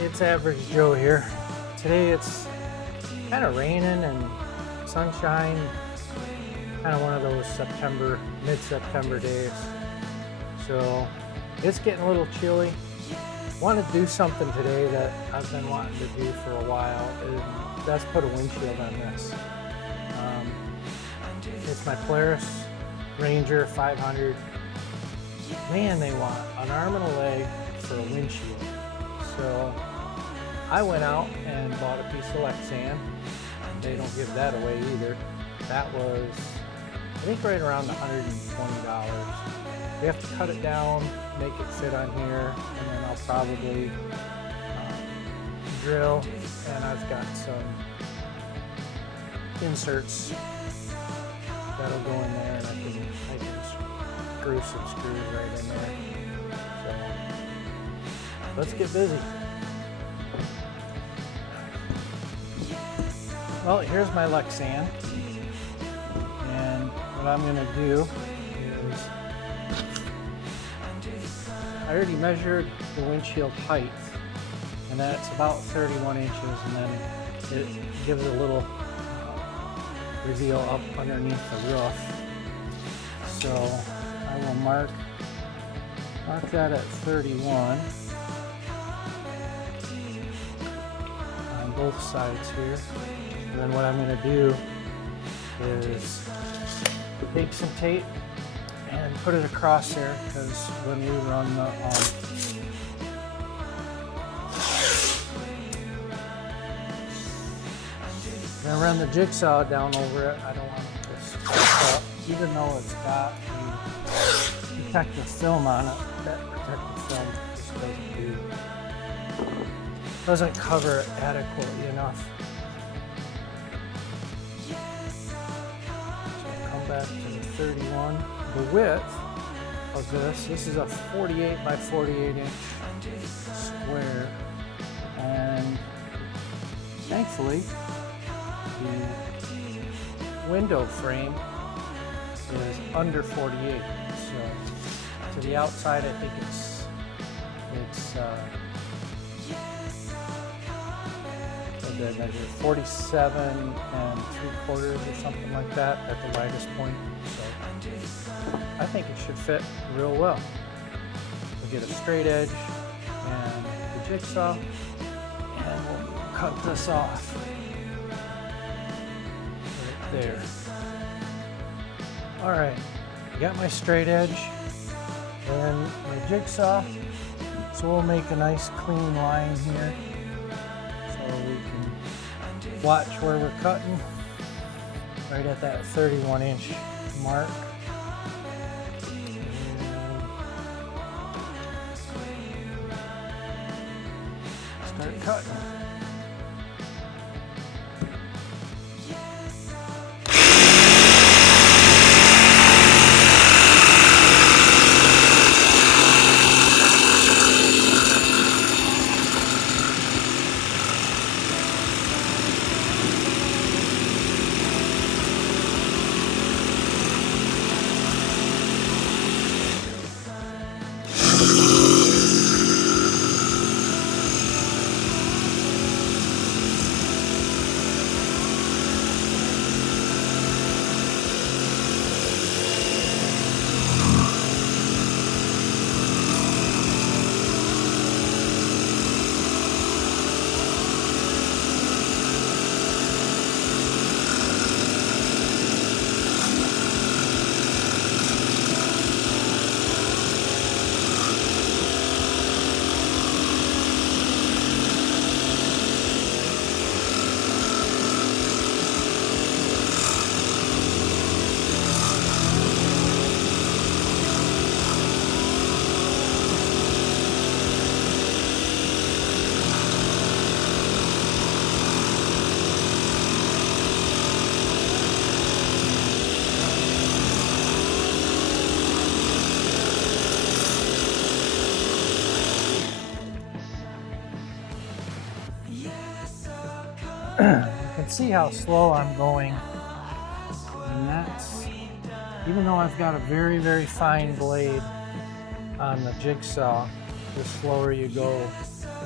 It's Average Joe here. Today it's kind of raining and sunshine, kind of one of those mid-September days. So it's getting a little chilly. Want to do something today that I've been wanting to do for a while, and that's put a windshield on this. It's my Polaris Ranger 500. Man, they want an arm and a leg for a windshield. So I went out and bought a piece of Lexan. They don't give that away either. That was, I think, right around $120. We have to cut it down, make it fit on here, and then I'll probably drill, and I've got some inserts that'll go in there, and I can screw some screws right in there. So let's get busy. Well, here's my Lexan, and what I'm going to do is I already measured the windshield height, and that's about 31 inches, and then it gives a little reveal up underneath the roof. So I will mark that at 31 on both sides here. And then what I'm going to do is take some tape and put it across there, because when we run the when I run the jigsaw down over it, I don't want it to stick up, even though it's got the protective film on it. That protective film just doesn't cover it adequately enough. So come back to the 31. The width of this is a 48 by 48 inch square, and thankfully the window frame is under 48. So to the outside, I think it's 47 3/4 or something like that at the widest point. So I think it should fit real well. We'll get a straight edge and the jigsaw, and we'll cut this off right there. All right, I got my straight edge and my jigsaw, so we'll make a nice clean line here so we can watch where we're cutting, right at that 31 inch mark. And start cutting. You can see how slow I'm going, and that's even though I've got a very, very fine blade on the jigsaw, the slower you go,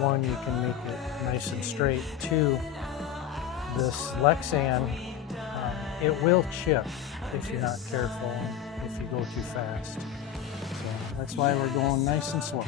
one, you can make it nice and straight. Two, this Lexan, it will chip if you're not careful and if you go too fast. So that's why we're going nice and slow.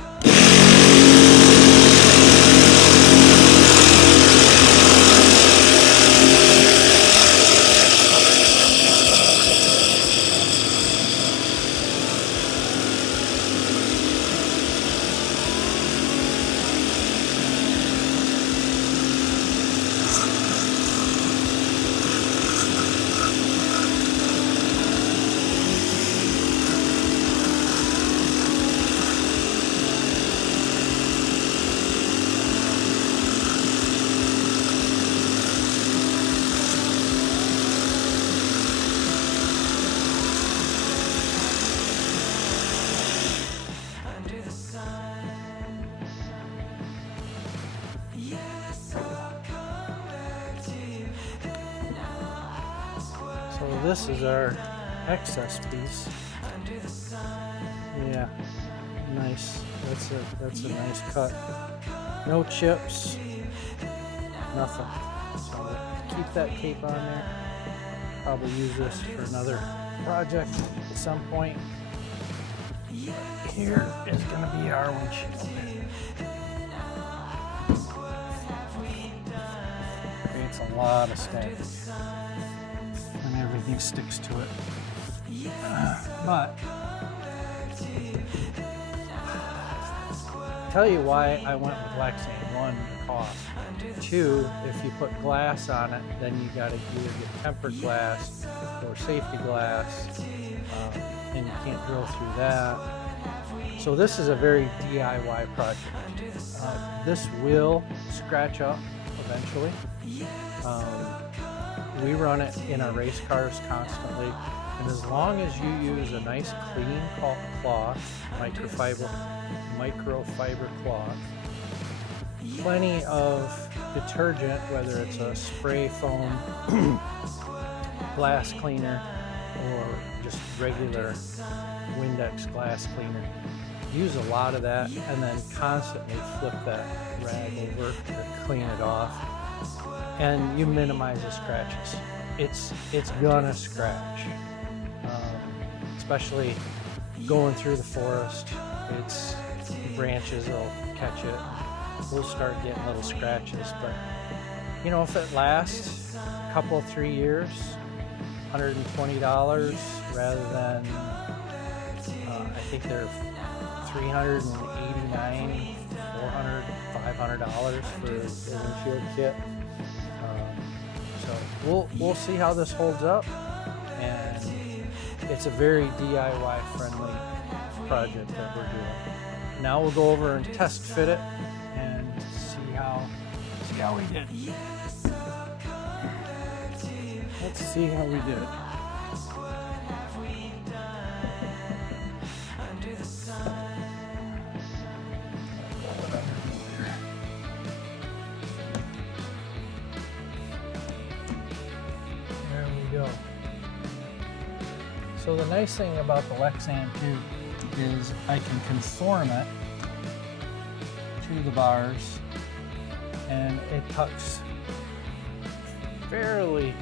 So this is our excess piece. Yeah, nice. That's a nice cut. No chips, nothing. So keep that cape on there. Probably use this for another project at some point. Here is going to be our windshield. Creates a lot of static. And everything sticks to it. But tell you why I went with Lexan. One, the cost. Two, if you put glass on it, then you got to either get tempered glass or safety glass, and you can't drill through that. So this is a very DIY project. This will scratch up eventually. We run it in our race cars constantly, and as long as you use a nice clean cloth, microfiber cloth, plenty of detergent, whether it's a spray foam, glass cleaner, or just regular Windex glass cleaner, use a lot of that, and then constantly flip that rag over to clean it off. And you minimize the scratches. It's gonna scratch, especially going through the forest. It's branches will catch it. We'll start getting little scratches, but you know, if it lasts a couple, 3 years, $120 rather than I think they're $389, $400, $500 for the windshield kit. So we'll see how this holds up, and it's a very DIY friendly project that we're doing. Now we'll go over and test fit it and see how we did. Let's see how we did. Go. So the nice thing about the Lexan too is I can conform it to the bars, and it tucks fairly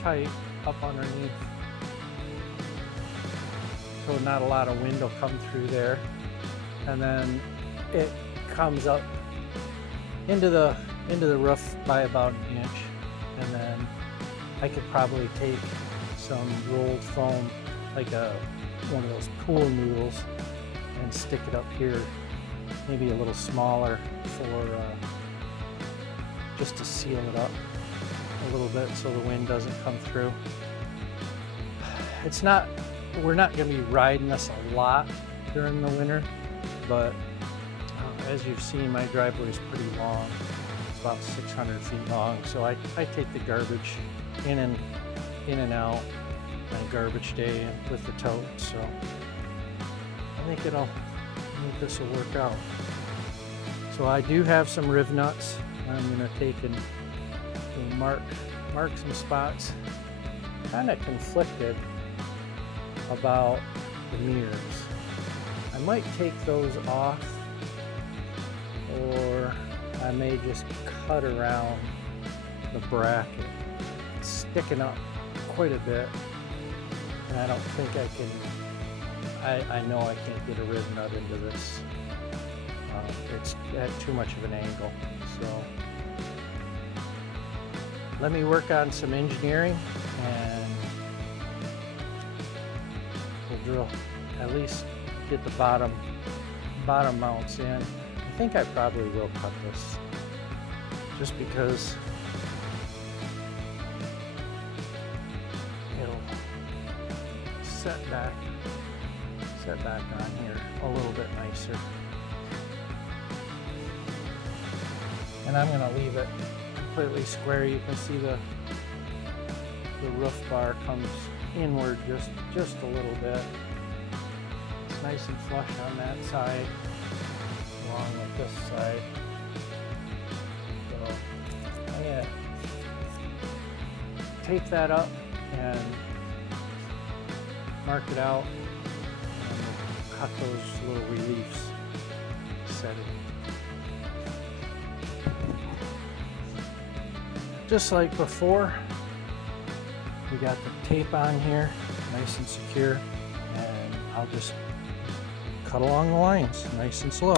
tight up underneath, so not a lot of wind will come through there, and then it comes up into the roof by about an inch, and then I could probably take some rolled foam, like one of those pool noodles, and stick it up here, maybe a little smaller, for just to seal it up a little bit so the wind doesn't come through. We're not going to be riding this a lot during the winter, but as you've seen, my driveway is pretty long. It's about 600 feet long, so I take the garbage in and out my garbage day with the tote, so I think this will work out. So I do have some riv nuts. I'm going to take and mark some spots. Kind of conflicted about the mirrors. I might take those off or I may just cut around the bracket. It's sticking up quite a bit, and I don't think I can, I know I can't get a rib nut into this. It's at too much of an angle. So let me work on some engineering and we'll drill, at least get the bottom mounts in. I think I probably will cut this just because it'll set back on here a little bit nicer. And I'm going to leave it completely square. You can see the roof bar comes inward just a little bit. It's nice and flush on that side, along with this side. So I'm going to tape that up and mark it out, and we'll cut those little reliefs setting. Just like before, we got the tape on here, nice and secure, and I'll just cut along the lines, nice and slow.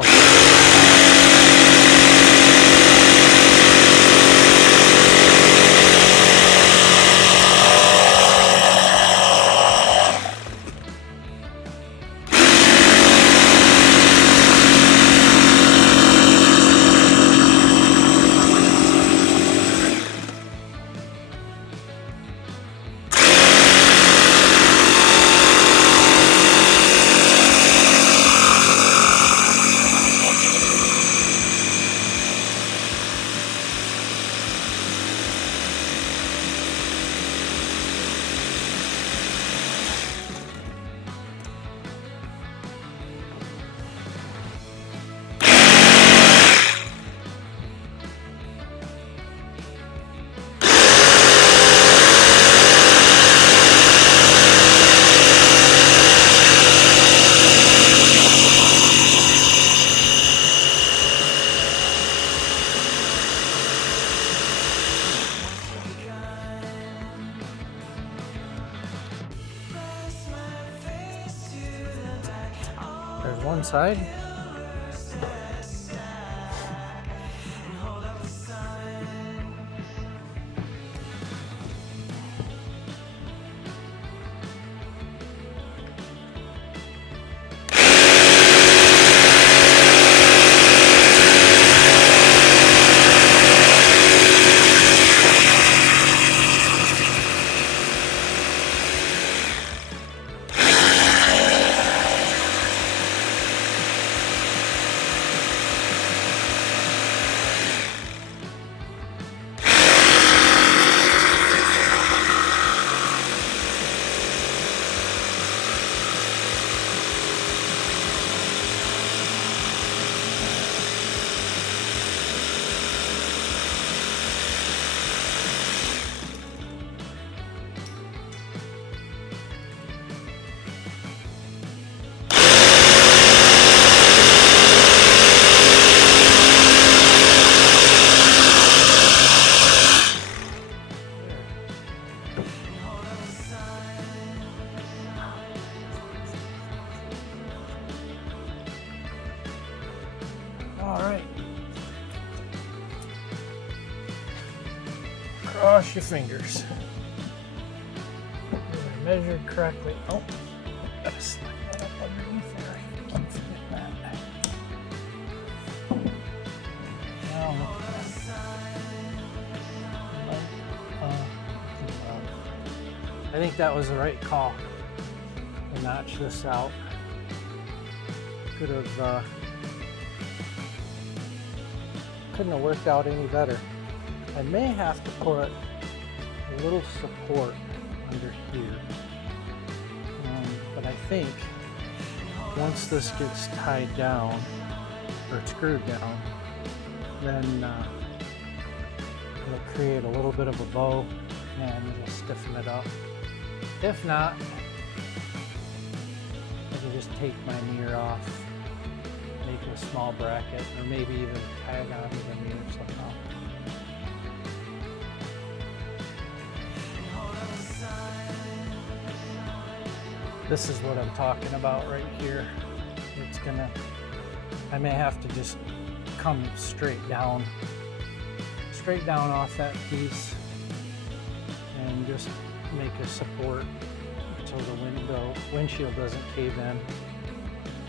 There's one side. All right. Cross your fingers. I measured correctly. Oh, gotta slide that up underneath there. I keep forgetting that. Now look at that. I think that was the right call to notch this out. Couldn't have worked out any better. I may have to put a little support under here, but I think once this gets tied down or screwed down, then it'll create a little bit of a bow and it'll stiffen it up. If not, I can just take my mirror off make a small bracket, or maybe even tag onto the mirror somehow. This is what I'm talking about right here. I may have to just come straight down off that piece and just make a support until the windshield doesn't cave in.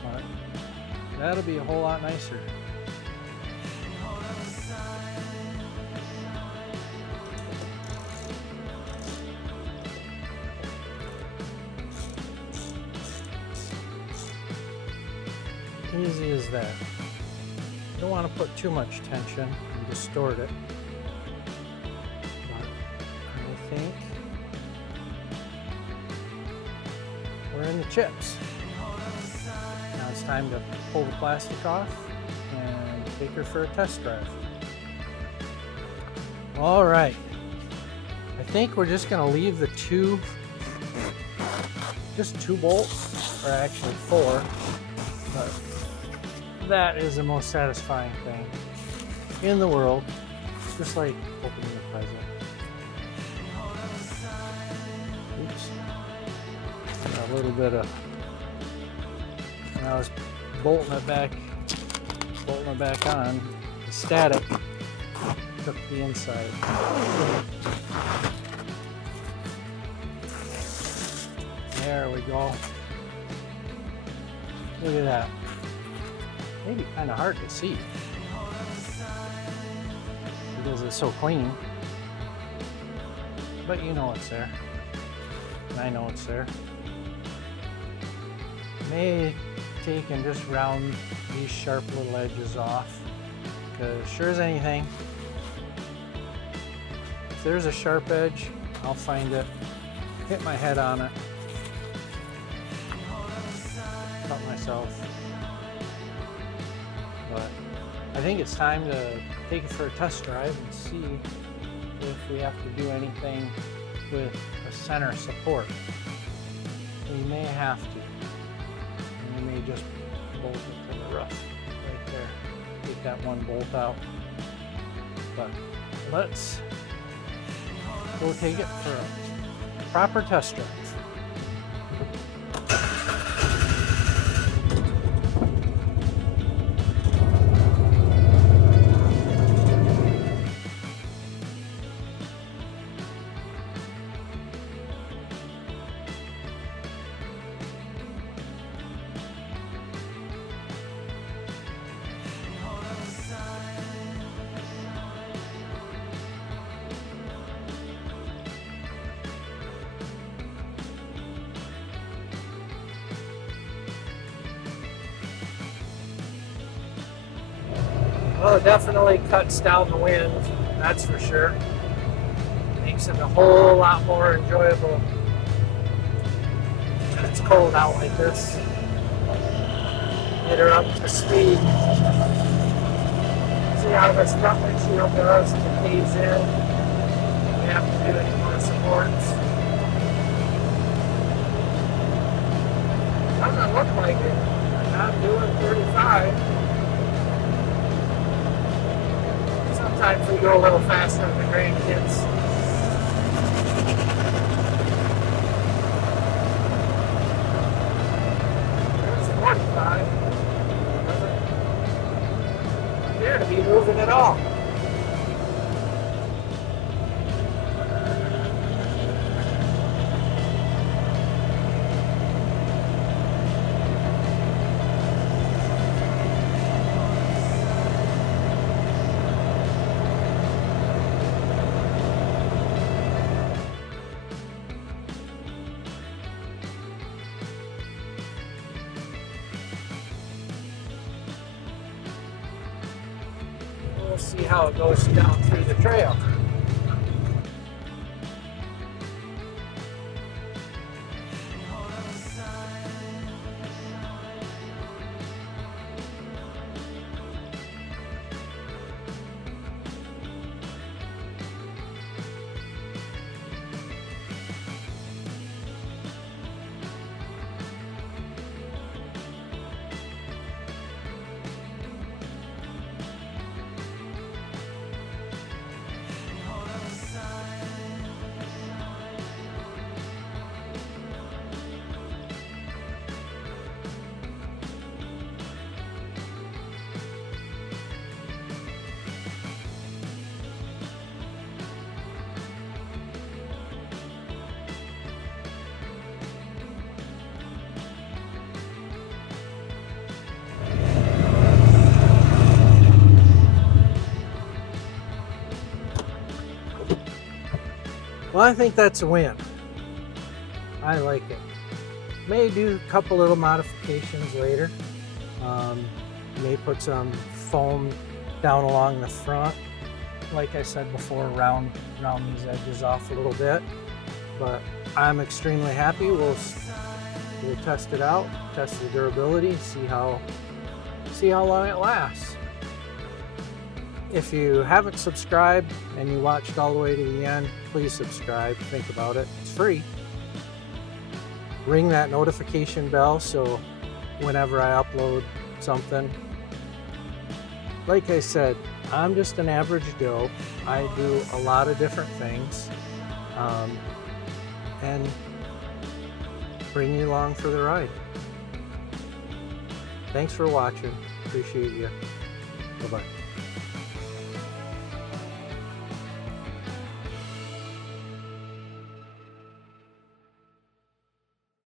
But that'll be a whole lot nicer. Easy as that. You don't want to put too much tension and distort it. But I think we're in the chips. Now it's time to pull the plastic off and take her for a test drive. All right. I think we're just going to leave the just two bolts, or actually 4, but that is the most satisfying thing in the world, just like opening a present. Oops. Got a little bit of, when I was bolting it back on, the static took the inside. There we go. Look at that. Maybe kind of hard to see because it's so clean, but you know it's there, and I know it's there. May take and just round these sharp little edges off, because sure as anything, if there's a sharp edge, I'll find it, hit my head on it, cut myself. But I think it's time to take it for a test drive and see if we have to do anything with a center support. We may have to. And we may just bolt it to the roof right there. Take that one bolt out. But let's go take it for a proper test drive. Well, it definitely cuts down the wind, that's for sure. Makes it a whole lot more enjoyable. It's cold out like this. Get her up to speed. See how this front windshield does, it caves in. We have to do any more supports. Doesn't look like it. I'm doing 35. Sometimes we go a little faster than the grandkids. There's 45. Doesn't appear to be moving at all. We'll see how it goes down through the trail. Well, I think that's a win. I like it. May do a couple little modifications later. May put some foam down along the front. Like I said before, round these edges off a little bit. But I'm extremely happy. We'll test it out, test the durability, see how long it lasts. If you haven't subscribed and you watched all the way to the end, please subscribe. Think about it. It's free. Ring that notification bell so whenever I upload something. Like I said, I'm just an average Joe. I do a lot of different things. And bring you along for the ride. Thanks for watching. Appreciate you. Bye-bye.